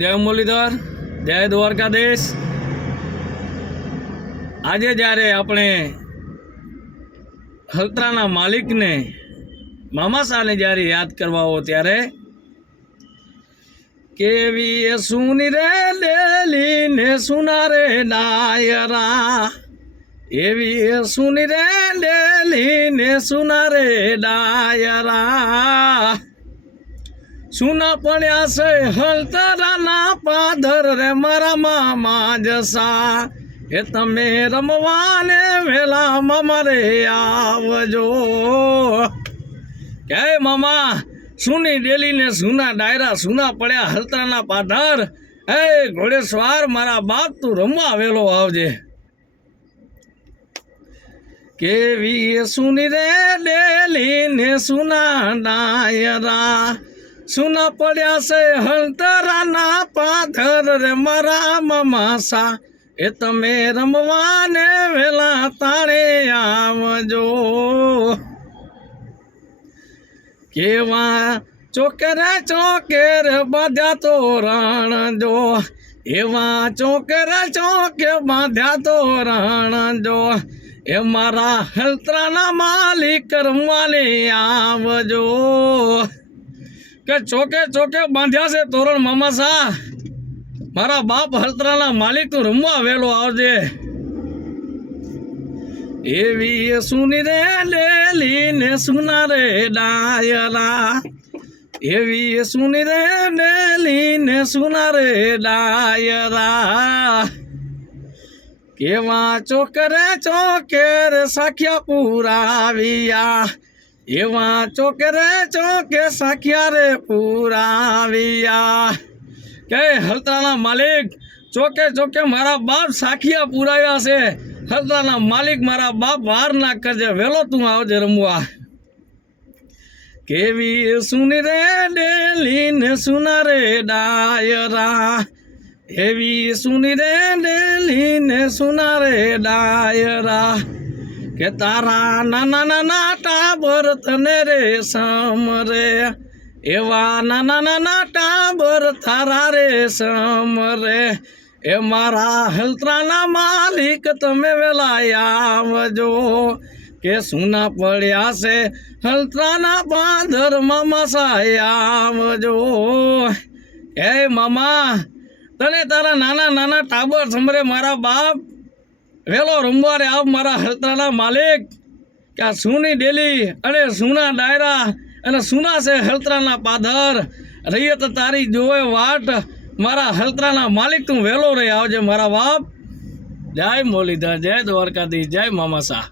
જય મુરલીધર, જય દ્વારકાધીશ। આજે જ્યારે આપણે હલત્રાના માલિકને મામાસાને જ્યારે યાદ કરવા હો ત્યારે કેવી સુની રે લેલી ને સુના રે ડાયરા, એવી સુની રે લેલી ને સુના રે ડાયરા, સુના પડ્યા છે હલતરાના પાદર રે મારા મામા જસા, એ તમે રમવાને વેલા મામા રે આવજો। કે મામા સુની ડેલી ને સુના ડાયરા, સુના પડ્યા હલતરાના પાદર, એ ઘોડેસવાર મારા બાપ તું રમવા વેલો આવજે। કેવી સુની રે ડેલી ને સુના ડાયરા, સુના પડ્યા છે હલતરાના પાદર રે મારા મામાસા, એ તમે રમવાને વેલા તાણે આવજો। કેવા ચોકેરે ચોકેર બાંધ્યા તોરણ જો, એવા ચોકેરે ચોકે બાંધ્યા તોરણ જો, એ મારા હલતરાના માલિક રમવાને આવજો। કે ચોકે ચોકે બાંધ્યા છે તોરણ મામાસા, મારા બાપ હલતરાના માલિક તું રમવા વેલો આવજે। એવી સુની રે ડેલી ને સુના રે ડાયરા, એવી સુની રે ડેલી ને સુના રે ડાયરા, કેવા ચોકરે ચોકેર સાખ્યા પુરાવિયા, એવા ચોકરે ચોકે સાખ્યા રે પુરાવિયા। કે હલતરાના માલિક ચોકે ચોકે મારા બાપ સાખિયા પુરાવ્યા છે, હલતરાના માલિક મારા બાપ વાર ના કરજે, વેલો તું આવજે રમવા। કેવી સુની રે ડેલી ને સુના રે ડાયરા, એવી સુની રે ડેલી ને સુના રે ડાયરા, કે તારા નાના નાના ટાબર તને રે સમરે, એવા નાના નાના ટાબર થારા રે સમરે, એ મારા હલતરાના માલિક તમે વેલા આવજો। કે સુના પડ્યા છે હલતરાના પાદર મામાસા આવજો। એ મામા તને તારા નાના નાના ટાબર સમરે મારા બાપ વેલો રમવા રે આવ મારા હલતરાના માલિક। કે આ સુની ડેલી અને સુના ડાયરા અને સુના છે હલતરાના પાદર, રહીએ તો તારી જોવે વાટ મારા હલતરાના માલિક તું વેલો રહી આવજે મારા બાપ। જય મુરલીધર, જય દ્વારકાધીશ, જય મામાસા।